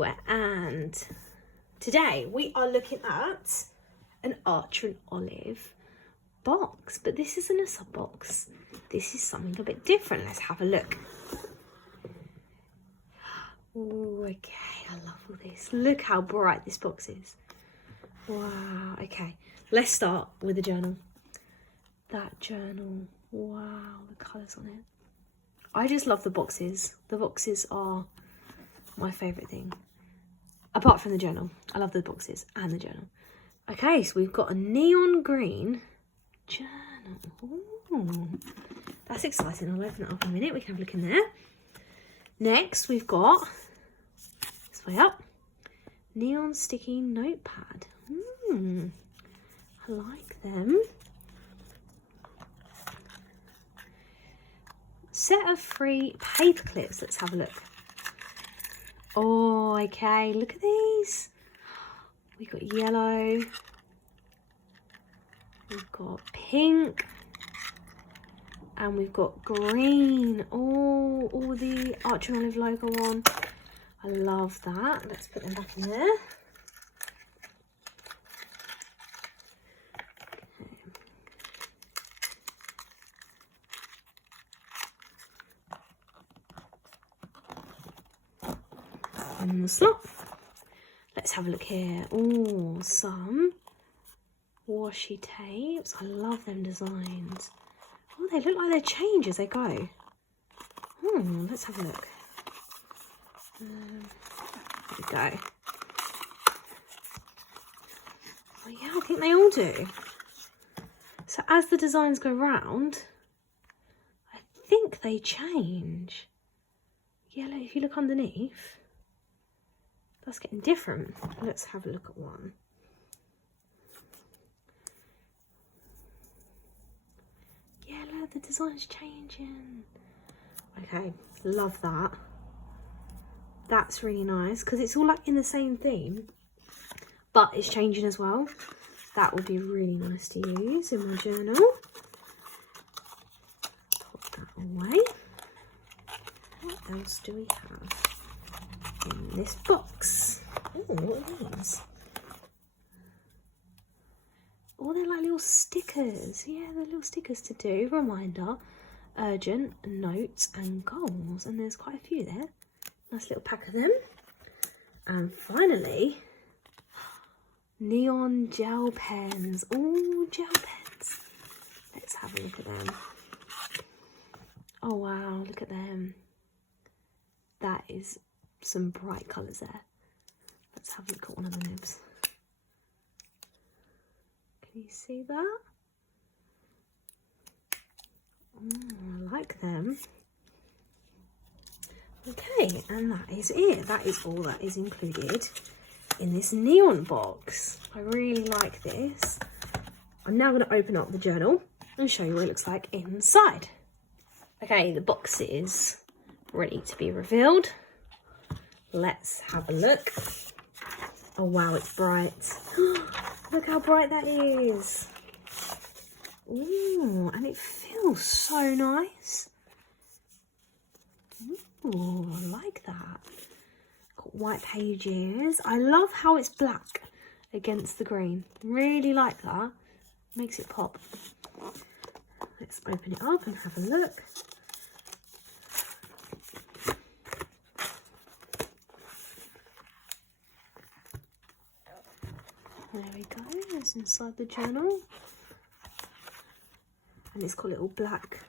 Hello, and today we are looking at an Archer and Olive box, but this isn't a sub box. This is something a bit different. Let's have a look. Oh, okay, I love all this. Look how bright this box is. Wow, okay. Let's start with the journal. That journal, wow, the colours on it. I just love the boxes. The boxes are my favourite thing. Apart from the journal. I love the boxes and the journal. Okay, so we've got a neon green journal. Ooh, that's exciting. I'll open it up in a minute. We can have a look in there. Next, we've got, this way up, neon sticky notepad. I like them. Set of 3 paper clips. Let's have a look. Oh, okay. Look at these. We've got yellow. We've got pink. And we've got green. Oh, all the Archer and Olive logo on. I love that. Let's put them back in there. In the slot. Let's have a look here. Oh, some washi tapes. I love them designs. Oh, they look like they change as they go. Oh, let's have a look. There we go. Oh yeah, I think they all do. So as the designs go round, I think they change. Yellow, if you look underneath, that's getting different. Let's have a look at one. Yellow, the design's changing. Okay, love that. That's really nice because it's all like in the same theme, but it's changing as well. That would be really nice to use in my journal. Put that away. What else do we have in this box? Oh, what are these? Oh, they're like little stickers. Yeah, they're little stickers to do. Reminder, urgent, notes and goals. And there's quite a few there. Nice little pack of them. And finally, neon gel pens. Oh, gel pens. Let's have a look at them. Oh, wow, look at them. That is some bright colours there. Let's have a look at one of the nibs. Can you see that? I like them. Okay, and that is it. That is all that is included in this neon box. I really like this. I'm now going to open up the journal and show you what it looks like inside. Okay, the box is ready to be revealed. Let's have a look. Oh wow, it's bright. Look how bright that is. Ooh, and it feels so nice. Ooh, I like that. Got white pages. I love how it's black against the green. Really like that. Makes it pop. Let's open it up and have a look. There we go, that's inside the journal. And it's got a little black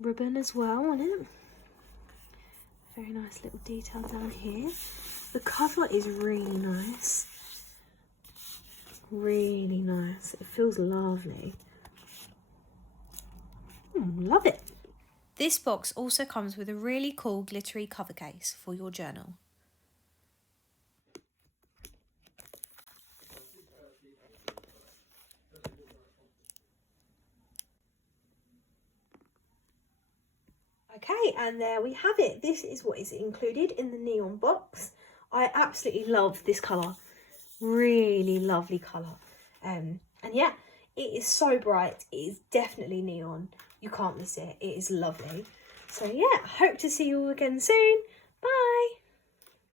ribbon as well on it. Very nice little detail down here. The cover is really nice. Really nice. It feels lovely. Love it. This box also comes with a really cool glittery cover case for your journal. Okay, and there we have it. This is what is included in the neon box. I absolutely love this colour. Really lovely colour. And yeah, it is so bright. It is definitely neon. You can't miss it. It is lovely. So yeah, hope to see you all again soon. Bye.